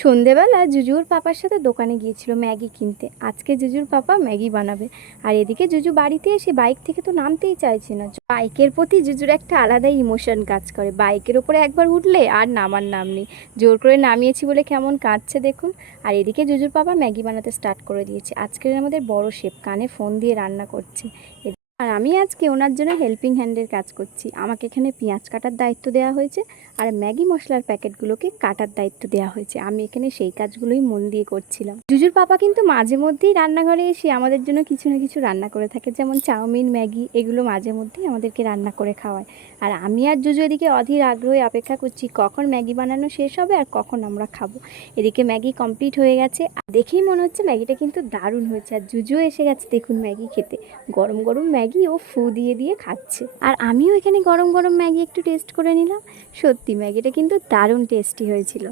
সন্ধেবেলা জুজুর পাপার সাথে দোকানে গিয়েছিল ম্যাগি কিনতে। আজকে জুজুর পাপা ম্যাগি বানাবে। আর এদিকে জুজু বাড়িতে এসে বাইক থেকে তো নামতেই চাইছে না। বাইকের প্রতি জুজুর একটা আলাদাই ইমোশন কাজ করে। বাইকের ওপরে একবার উঠলে আর নামার নাম নেই। জোর করে নামিয়েছি বলে কেমন কাঁদছে দেখুন। আর এদিকে জুজুর পাপা ম্যাগি বানাতে স্টার্ট করে দিয়েছে। আজকের আমাদের বড় শেফ কানে ফোন দিয়ে রান্না করছে। আর আমি আজকে ওনার জন্য হেল্পিং হ্যান্ডের কাজ করছি। আমাকে এখানে পেঁয়াজ কাটার দায়িত্ব দেওয়া হয়েছে আর ম্যাগি মশলার প্যাকেটগুলোকে কাটার দায়িত্ব দেওয়া হয়েছে। আমি এখানে সেই কাজগুলোই মন দিয়ে করছিলাম। জুজুর পাপা কিন্তু মাঝে মধ্যেই রান্নাঘরে এসে আমাদের জন্য কিছু না কিছু রান্না করে থাকে, যেমন চাউমিন, ম্যাগি, এগুলো মাঝে মধ্যেই আমাদেরকে রান্না করে খাওয়ায়। আর আমি আর জুজু এদিকে অধীর আগ্রহে অপেক্ষা করছি কখন ম্যাগি বানানো শেষ হবে আর কখন আমরা খাবো। এদিকে ম্যাগি কমপ্লিট হয়ে গেছে। দেখেই মনে হচ্ছে ম্যাগিটা কিন্তু দারুণ হয়েছে। আর জুজু এসে গেছে দেখুন ম্যাগি খেতে। গরম গরম ম্যাগি ও ফু দিয়ে দিয়ে খাচ্ছে। আর আমিও এখানে গরম গরম ম্যাগি একটু টেস্ট করে নিলাম। সত্যি ম্যাগিটা কিন্তু দারুণ টেস্টি হয়েছিল।